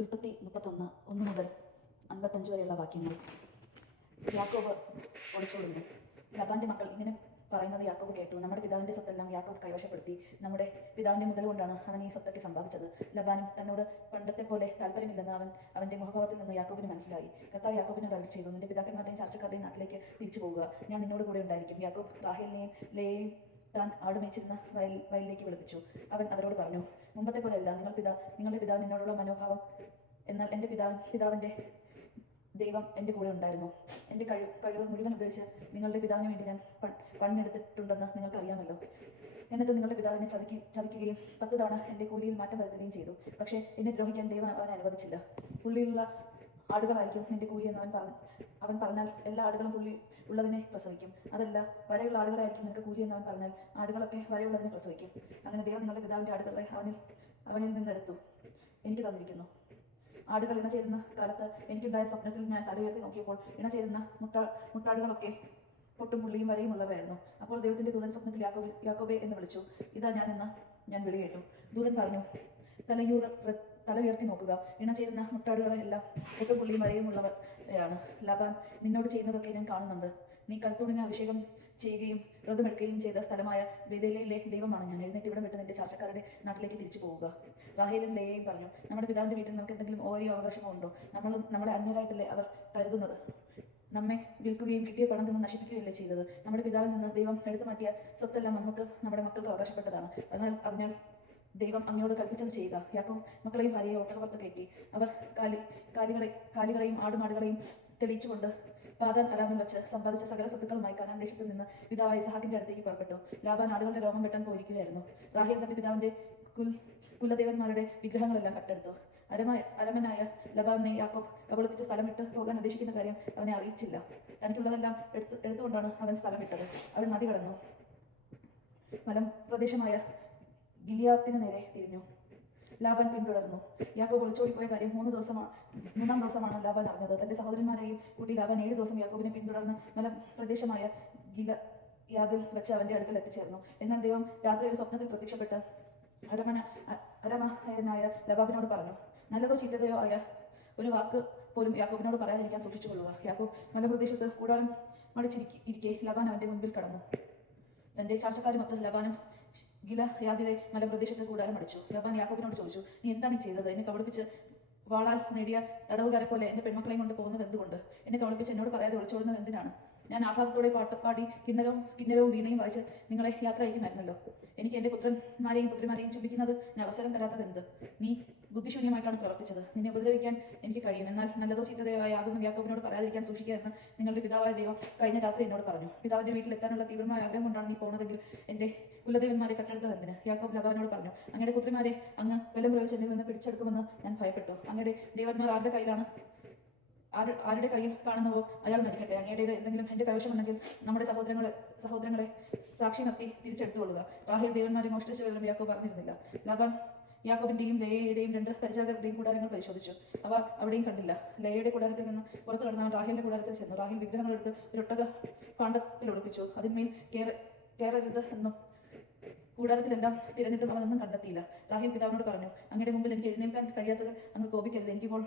ഉൽപ്പത്തി മുപ്പത്തൊന്ന് ഒന്ന് മുതൽ അൻപത്തഞ്ച് വരെയുള്ള വാക്യങ്ങൾ. യാക്കോബ് ഒളിച്ചോടുന്നു ലബാന്റെ മക്കൾ ഇങ്ങനെ പറയുന്നത് യാക്കോബ് കേട്ടു. നമ്മുടെ പിതാവിന്റെ സ്വത്തെല്ലാം യാക്കോബ് കൈവശപ്പെടുത്തി. നമ്മുടെ പിതാവിന്റെ മുതൽ കൊണ്ടാണ് അവൻ ഈ സ്വത്തൊക്കെ സമ്പാദിച്ചത്. ലബാനും തന്നോട് പണ്ടത്തെ പോലെ താല്പര്യമില്ലെന്ന് അവൻ അവന്റെ മുഖഭാവത്തിൽ നിന്ന് യാക്കോബിന് മനസ്സിലായി. കർത്താവ് യാക്കോബിനെ അരളി ചെയ്തു. നിന്റെ പിതാക്കന്മാരുടെയും ചർച്ചക്കാരുടെയും നാട്ടിലേക്ക് തിരിച്ചു പോവുക. ഞാൻ നിന്നോട് കൂടെ ഉണ്ടായിരിക്കും. യാക്കോബ് റാഹേലിനെയും ലേയെയും താൻ ആടുമേച്ചിരുന്ന വയൽ വയലിലേക്ക് വിളിപ്പിച്ചു. അവൻ അവരോട് പറഞ്ഞു മുമ്പത്തെ പോലെ അല്ല നിങ്ങൾ പിതാ നിങ്ങളുടെ പിതാവ് നിന്നോടുള്ള മനോഭാവം എന്നാൽ എന്റെ പിതാവ് പിതാവിന്റെ ദൈവം എന്റെ കൂടെ ഉണ്ടായിരുന്നു. എന്റെ കഴിവ് കഴിവ് മുഴുവൻ ഉപയോഗിച്ച് നിങ്ങളുടെ പിതാവിന് വേണ്ടി ഞാൻ പണിയെടുത്തിട്ടുണ്ടെന്ന് നിങ്ങൾക്ക് അറിയാമല്ലോ. എന്നിട്ട് നിങ്ങളുടെ പിതാവിനെ ചതിക്കി ചതിക്കുകയും പത്ത് തവണ എന്റെ കൂലിയിൽ മാറ്റം വരുത്തുകയും ചെയ്തു. പക്ഷേ എന്നെ ദ്രോഹിക്കാൻ ദൈവം അവൻ അനുവദിച്ചില്ല. പുള്ളിയിലുള്ള ആടുകളായിരിക്കും നിന്റെ കൂലി എന്ന് അവൻ പറഞ്ഞു അവൻ പറഞ്ഞാൽ എല്ലാ ആടുകളും പുള്ളി ഉള്ളതിനെ പ്രസവിക്കും. അതല്ല വരയുള്ള ആടുകളായിരിക്കും നിനക്ക് കൂലി എന്ന് പറഞ്ഞാൽ ആടുകളൊക്കെ വരയുള്ളതിനെ പ്രസവിക്കും. അങ്ങനെ ദൈവം നിങ്ങളുടെ പിതാവിന്റെ ആടുകളെ അവനിൽ അവനിൽ നിന്നെടുത്തു. എനിക്ക് തന്നിരിക്കുന്നു. ആടുകൾ ഇണചേരുന്ന കാലത്ത് എനിക്കുണ്ടായ സ്വപ്നത്തിൽ ഞാൻ തലയുയർത്തി നോക്കിയപ്പോൾ ഇണചേരുന്ന മുട്ട മുട്ടാടുകളൊക്കെ പൊട്ടും പുള്ളിയും വരയും ഉള്ളവയായിരുന്നു. അപ്പോൾ ദൈവത്തിന്റെ ദൂതൻ സ്വപ്നത്തിൽ യാക്കോബെ യാക്കോബെ എന്ന് വിളിച്ചു. ഇതാ ഞാൻ എന്ന് ഞാൻ വിളി കേട്ടു. ദൂതൻ പറഞ്ഞു തലയൂർ തല ഉയർത്തി നോക്കുക. ഇണചേരുന്ന മുട്ടാടുകളെല്ലാം പൊട്ടും പുള്ളിയും വരെയും ഉള്ളവയാണ് ലബാൻ നിന്നോട് ചെയ്യുന്നതൊക്കെ ഞാൻ കാണുന്നുണ്ട്. നീ കൽത്തൂണിനെ അഭിഷേകം ചെയ്യുകയും വ്രതമെടുക്കുകയും ചെയ്ത സ്ഥലമായ ബേദയിലെ ദൈവമാണ്. ഞാൻ എഴുന്നേറ്റ് ഇവിടെ വിട്ട് നിന്റെ ചാർച്ചക്കാരുടെ നാട്ടിലേക്ക് തിരിച്ചു പോവുക. റാഹേലും ലേയും പറഞ്ഞു നമ്മുടെ പിതാവിന്റെ വീട്ടിൽ നമുക്ക് എന്തെങ്കിലും ഓരോ അവകാശമോ ഉണ്ടോ? നമ്മൾ നമ്മുടെ അന്യരായിട്ടല്ലേ അവർ കരുതുന്നത്? നമ്മെ വിൽക്കുകയും കിട്ടിയ പണം നിന്ന് നശിപ്പിക്കുകയല്ലേ ചെയ്തത്? നമ്മുടെ പിതാവിൽ നിന്ന് ദൈവം എടുത്തു മാറ്റിയ സ്വത്തെല്ലാം നമുക്ക് നമ്മുടെ മക്കൾക്ക് അവകാശപ്പെട്ടതാണ്. അതിനാൽ അതിനാൽ ദൈവം അങ്ങയോട് കൽപ്പിച്ചത് ചെയ്യുക. യാക്കോബ് മക്കളെയും ഭാര്യയെ ഒട്ടകപ്പുറത്ത് കയറ്റി. അവർ കാലി കാലികളെ കാലികളെയും ആടുമാടുകളെയും തെളിയിച്ചുകൊണ്ട് പാതാൻ അരാമിൽ വെച്ച് സമ്പാദിച്ച സകല സ്വത്തുക്കളുമായി കാനാൻ ദേശത്തിൽ നിന്ന് പിതാവായ സഹാക്കിന്റെ അടുത്തേക്ക് പുറപ്പെട്ടു. ലാബാൻ ആടുകളുടെ രോമം വെട്ടാൻ പോയിരിക്കുകയായിരുന്നു. റാഹിൽ തന്റെ പിതാവിന്റെ കുൽ കുലദേവന്മാരുടെ വിഗ്രഹങ്ങളെല്ലാം കട്ടെടുത്തു. അരമ അരമനായ ലബാനെ യാക്കോബ് കബളിപ്പിച്ച സ്ഥലം വിട്ട് പോകാൻ ഉദ്ദേശിക്കുന്ന കാര്യം അവനെ അറിയിച്ചില്ല. തനിക്കുള്ളതെല്ലാം എടുത്ത് എടുത്തുകൊണ്ടാണ് അവൻ സ്ഥലം വിട്ടത്. അവൻ നദി കടന്നു മലം പ്രദേശമായ ഗിലിയാത്തിന് നേരെ തിരിഞ്ഞു. ലാബാൻ പിന്തുടർന്നു. യാക്കോബ് ഒളിച്ചോടിപ്പോയ കാര്യം മൂന്ന് ദിവസമാണ് മൂന്നാം ദിവസമാണ് ലാബാൻ അറിഞ്ഞത്. തന്റെ സഹോദരന്മാരെയും കൂട്ടി ലാബാൻ ഏഴ് ദിവസം യാക്കോബിനെ പിന്തുടർന്ന് മല പ്രദേശമായ ഗില യാതിൽ വെച്ച് അവന്റെ അടുക്കൽ എത്തിച്ചേർന്നു. എന്നാൽ ദൈവം രാത്രി ഒരു സ്വപ്നത്തിൽ പ്രത്യക്ഷപ്പെട്ട് അരമന അരമനായ ലബാബിനോട് പറഞ്ഞു നല്ലതോ ചീത്തതയോ ആയ ഒരു വാക്ക് പോലും യാക്കോബിനോട് പറയാതിരിക്കാൻ സൂക്ഷിച്ചു കൊള്ളുക യാക്കോബ് മലപ്രദേശത്ത് കൂടാരം മടിച്ചിരിക്കെ ലബാൻ അവന്റെ മുൻപിൽ കടന്നു. തന്റെ ചാർച്ചക്കാരുമൊത്ത് ലബാനും ഗില യാഗിലെ മലപ്രദേശത്ത് കൂടാരം അടിച്ചു. ലബാൻ യാക്കോബിനോട് ചോദിച്ചു നീ എന്താണ് ഈ ചെയ്തത്? എന്നെ കബളിപ്പിച്ച് വാളാൽ നേടിയ തടവുകാരെ പോലെ എന്റെ പെൺമക്കളെയും കൊണ്ട് പോകുന്നത് എന്തുകൊണ്ട്? എന്നെ കബളിപ്പിച്ച് എന്നോട് പറയാതെ ഒളിച്ചോടുന്നത് എന്തിനാണ്? ഞാൻ ആഹ്ലാദത്തോടെ പാട്ട് പാടി കിന്നരവും കിന്നരവും വീണയും വായിച്ച് നിങ്ങളെ യാത്ര അയക്കുമായിരുന്നല്ലോ. എനിക്ക് എന്റെ പുത്രന്മാരെയും പുത്രിമാരെയും ചുംബിക്കുന്നത് അവസരം തരാത്തത് എന്ത് നീ ബുദ്ധിശൂന്യമായിട്ടാണ് പ്രവർത്തിച്ചത്. നിന്നെ ഉപദ്രവിക്കാൻ എനിക്ക് കഴിയും. എന്നാൽ നല്ലതോ ചീത്തതയോ ആയ യാതൊന്നും യാക്കോബിനോട് പറയാതിരിക്കാൻ സൂക്ഷിക്കുക എന്ന് നിങ്ങളുടെ പിതാവായ ദൈവം കഴിഞ്ഞ രാത്രി എന്നോട് പറഞ്ഞു. പിതാവിന്റെ വീട്ടിലെത്താനുള്ള തീവ്രമായ ആഗ്രഹം കൊണ്ടാണ് നീ പോകുന്നതെങ്കിൽ എന്റെ കുലദേവന്മാരെ കട്ടെടുത്തത് എന്തിന്? യാക്കോബ് ലബാനോട് പറഞ്ഞു. അങ്ങയുടെ പുത്രിമാരെ അങ്ങ് ബലം പ്രയോഗിച്ച് എന്നിൽ നിന്ന് പിടിച്ചെടുക്കുമെന്ന് ഞാൻ ഭയപ്പെട്ടു. അങ്ങയുടെ ദേവന്മാർ ആരുടെ കയ്യിലാണ്? ആര് ആരുടെ കയ്യിൽ കാണുന്നവോ? അയാൾ മരിക്കട്ടെ. അങ്ങയുടേത് എന്തെങ്കിലും എന്റെ കൈവശമുണ്ടെങ്കിൽ നമ്മുടെ സഹോദരങ്ങളെ സഹോദരങ്ങളെ സാക്ഷി നിർത്തി തിരിച്ചെടുത്തുകൊള്ളുക. റാഹേൽ ദേവന്മാരെ മോഷ്ടിച്ചു യാക്കോബ് പറഞ്ഞിരുന്നില്ല ലാബാൻ യാക്കോബിന്റെയും ലേയയുടെയും രണ്ട് പരിചാരകരുടെയും കൂടാരങ്ങൾ പരിശോധിച്ചു. അവ അവിടെയും കണ്ടില്ല. ലേയയുടെ കൂടാരത്തിൽ നിന്ന് പുറത്തു കടന്നാൽ റാഹേലിന്റെ കൂടാരത്തിൽ ചെന്നു. റാഹേൽ വിഗ്രഹങ്ങൾ എടുത്ത് ഒരു ഒട്ടക കാണ്ഡത്തിൽ ഒളിപ്പിച്ചു അതിന്മേൽ കയറരുത് എന്നും കൂടാരത്തിലെല്ലാം തിരഞ്ഞിട്ടും അവനൊന്നും കണ്ടെത്തിയില്ല. റാഹിൽ പിതാവിനോട് പറഞ്ഞു അങ്ങയുടെ മുമ്പിൽ എനിക്ക് എഴുന്നേൽക്കാൻ കഴിയാത്തത് അങ്ങ് കോപിക്കരുത്. എനിക്കിപ്പോൾ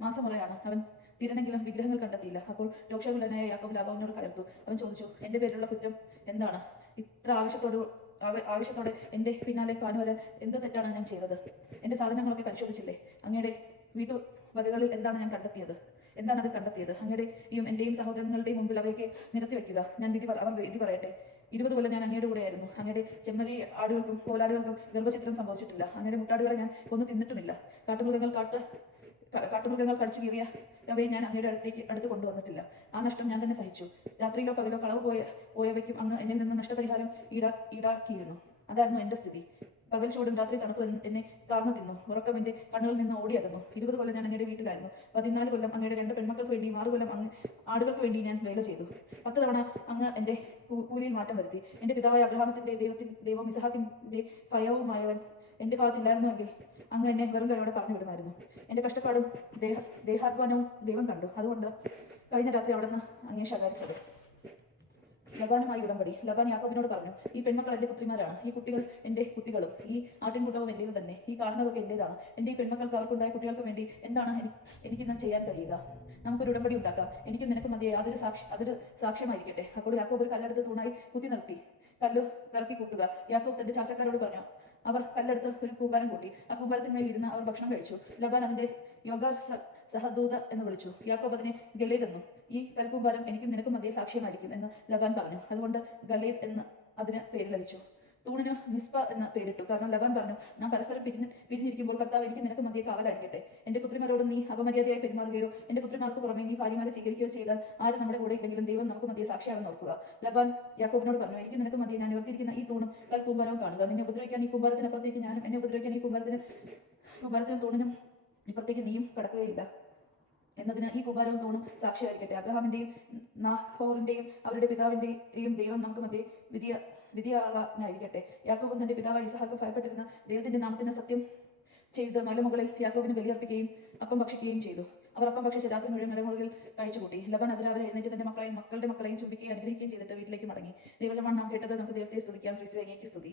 മാസമുറയാണ്. അവൻ തിരണെങ്കിലും വിഗ്രഹങ്ങൾ കണ്ടെത്തിയില്ല. അപ്പോൾ രോക്ഷകുലനായ യാക്കോബ് ലാബാവിനോട് കലർത്തു അവൻ ചോദിച്ചു എന്റെ പേരിലുള്ള കുറ്റം എന്താണ്? ഇത്ര ആവശ്യത്തോട് ആവ- ആവശ്യത്തോടെ എന്റെ പിന്നാലെ പാനുവരാൻ എന്ത് തെറ്റാണ് ഞാൻ ചെയ്തത്? എന്റെ സാധനങ്ങളൊക്കെ പരിശോധിച്ചില്ലേ? അങ്ങയുടെ വീട്ടു വകകളിൽ എന്താണ് ഞാൻ കണ്ടെത്തിയത്? എന്താണ് അത് കണ്ടെത്തിയത്? അങ്ങയുടെയും എന്റെയും സഹോദരങ്ങളുടെയും മുമ്പിൽ അവയൊക്കെ നിരത്തി വെക്കുക ഞാൻ വിധി അവർ വിധി പറയട്ടെ. ഇരുപത് കൊല്ലം ഞാൻ അങ്ങയുടെ കൂടെയായിരുന്നു അങ്ങയുടെ ചെമ്മരി ആടുകൾക്കും കോലാടുകൾക്കും ഗർഭചിത്രം സംഭവിച്ചിട്ടില്ല. അങ്ങയുടെ മുട്ടാടുകളെ ഞാൻ കൊന്നു തിന്നിട്ടുമില്ല. കാട്ടുമൃഗങ്ങൾ കാട്ട് കാട്ടുമൃഗങ്ങൾ കടിച്ചു കീറിയ അവയെ ഞാൻ അങ്ങയുടെ അടുത്തേക്ക് അടുത്ത് കൊണ്ടുവന്നിട്ടില്ല. ആ നഷ്ടം ഞാൻ തന്നെ സഹിച്ചു. രാത്രിയിലോ പകലോ കളവ് പോയ പോയവയ്ക്കും അങ്ങ് എന്നിൽ നിന്ന് നഷ്ടപരിഹാരം ഈടാ ഈടാക്കിയിരുന്നു. അതായിരുന്നു എന്റെ സ്ഥിതി. പകൽ ചൂടും രാത്രി തണുപ്പ് എന്നെ കാർന്നു തിന്നു. ഉറക്കം എന്റെ കണ്ണുകളിൽ നിന്ന് ഓടിയടന്നു ഇരുപത് കൊല്ലം ഞാൻ അങ്ങയുടെ വീട്ടിലായിരുന്നു. പതിനാല് കൊല്ലം അങ്ങയുടെ രണ്ട് പെൺമക്കൾക്ക് വേണ്ടിയും ആറ് കൊല്ലം അങ്ങ് ആടുകൾക്ക് വേണ്ടി ഞാൻ വേല ചെയ്തു. പത്ത് തവണ അങ്ങ് എന്റെ കൂ- കൂലിയിൽ മാറ്റം വരുത്തി. എന്റെ പിതാവായ അബ്രഹാമത്തിന്റെ ദൈവത്തിൻ ദൈവം ഇസഹാക്കിന്റെ ഭയവുമായവൻ എന്റെ ഭാഗത്തില്ലായിരുന്നുവെങ്കിൽ അങ്ങ് എന്നെ വെറും കൈയോടെ പറഞ്ഞു വിടുമായിരുന്നു. എന്റെ കഷ്ടപ്പാടും ദേഹ ദേഹാധ്വാനവും ദൈവം കണ്ടു. അതുകൊണ്ട് കഴിഞ്ഞ രാത്രി അവിടെ നിന്ന് അങ്ങേ ശകാരിച്ചത്. ലബാനുമായി ഉടമ്പടി ലബാൻ യാക്കോബിനോട് പറഞ്ഞു ഈ പെൺമക്കൾ എന്റെ പുത്രിമാരാണ്. ഈ കുട്ടികൾ എന്റെ കുട്ടികളും. ഈ ആട്ടിൻകുട്ടവും എന്റേത് തന്നെ. ഈ കാണുന്നതൊക്കെ എന്റേതാണ് എന്റെ ഈ പെൺമക്കൾക്ക് അവർക്കുണ്ടായ കുട്ടികൾക്ക് വേണ്ടി എന്താണ് എനിക്ക് എനിക്കിന്ന് ചെയ്യാൻ കഴിയുക? നമുക്കൊരു ഉടമ്പടി ഉണ്ടാക്കാം. എനിക്കും നിനക്ക് മതിയെ അതൊരു സാക്ഷി അതൊരു സാക്ഷ്യമായിരിക്കട്ടെ. അപ്പോൾ യാക്കോബ് ഒരു കല്ലെടുത്ത് തൂണായി കുത്തി നിർത്തി. കല്ല് കറക്കി കൂട്ടുക. യാക്കോബ് തന്റെ ചാച്ചക്കാരോട് പറഞ്ഞു അവർ കല്ലെടുത്ത് ഒരു കൂമ്പാരം കൂട്ടി. ആ കൂമ്പാരത്തിന്മേൽ ഇരുന്ന് അവർ ഭക്ഷണം കഴിച്ചു. ലബാൻ അതിന്റെ യോഗ സഹദൂത എന്ന് വിളിച്ചു. യാക്കോബ് അതിനെ ഗലേദ് എന്നും ഈ കൽക്കൂമ്പാരം എനിക്കും നിനക്കും അതേ സാക്ഷ്യമായിരിക്കും എന്ന് ലബാൻ പറഞ്ഞു. അതുകൊണ്ട് ഗലേദ് എന്ന് അതിന് പേര് ലഭിച്ചു. തൂണിന് മിസ്പ എന്ന പേരിട്ടു. കാരണം ലവൻ പറഞ്ഞു ഞാൻ പരസ്പരം പിരിഞ്ഞ് പിരിഞ്ഞിരിക്കുമ്പോൾ കർത്താവ് എനിക്ക് നിനക്ക് മതിയെ കാവലായിരിക്കട്ടെ. എന്റെ പുത്രിമാരോട് നീ അപമര്യാദയായി പെരുമാറുകയോ എന്റെ പുത്രിമാർക്ക് പുറമെ നീ ഭാര്യമാരെ സ്വീകരിക്കുകയോ ചെയ്താൽ ആര് നമ്മുടെ കൂടെ ഇല്ലെങ്കിലും ദൈവം നമുക്ക് മതിയെ സാക്ഷിയാണെന്ന് ഓർക്കുക. ലബാൻ യാക്കോബിനോട് പറഞ്ഞു എനിക്ക് നിനക്ക് മതിയെ. ഞാൻ ഉയർത്തിയിരിക്കുന്ന ഈ തൂണും കൽ കൽക്കൂമ്പാരവും കാണുക. നിന്നെ ഉപദ്രവിക്കാൻ ഈ കുമ്പാരത്തിനപ്പുറത്തേക്ക് ഞാനും എന്നെ ഉപദ്രവിക്കാൻ ഈ കുമ്പാരത്തിന് കൂമ്പാരത്തിന് തൂണിനും ഇപ്പുറത്തേക്ക് നീയും കടക്കുകയില്ല. എന്നതിന് ഈ കുമാരവും തൂണും സാക്ഷിയായിരിക്കട്ടെ. അബ്രഹാമിന്റെയും നാഹോറിന്റെയും അവരുടെ പിതാവിന്റെയും ദൈവം നമുക്ക് മധ്യേ വിധിയ വിധിയാളനായിരിക്കട്ടെ. യാക്കോബും തന്റെ പിതാവ് ഇസഹാക്ക് ഭയപ്പെട്ടിരുന്ന ദൈവത്തിന്റെ നാമത്തിന് സത്യം ചെയ്ത് മലമുകളിൽ യാക്കോബിന് ബലിയർപ്പിക്കുകയും അപ്പം ഭക്ഷിക്കുകയും ചെയ്തു. അവർ അപ്പം ഭക്ഷിച്ച് രാത്രി മുഴുവൻ മലമുകളിൽ കഴിച്ചുകൂട്ടി. ലബൻ അതിരാവിലെ എഴുന്നേറ്റ് തന്റെ മക്കളെയും മക്കളുടെ മക്കളെയും ചുംബിക്കുകയും അനുഗ്രഹിക്കുകയും ചെയ്തിട്ട് വീട്ടിലേക്ക് മടങ്ങി. ദൈവജമാണ് നാം കേട്ടത് നമുക്ക് ദൈവത്തെ സ്തുതിക്കാം. ക്രിസ്തു സ്തുതി.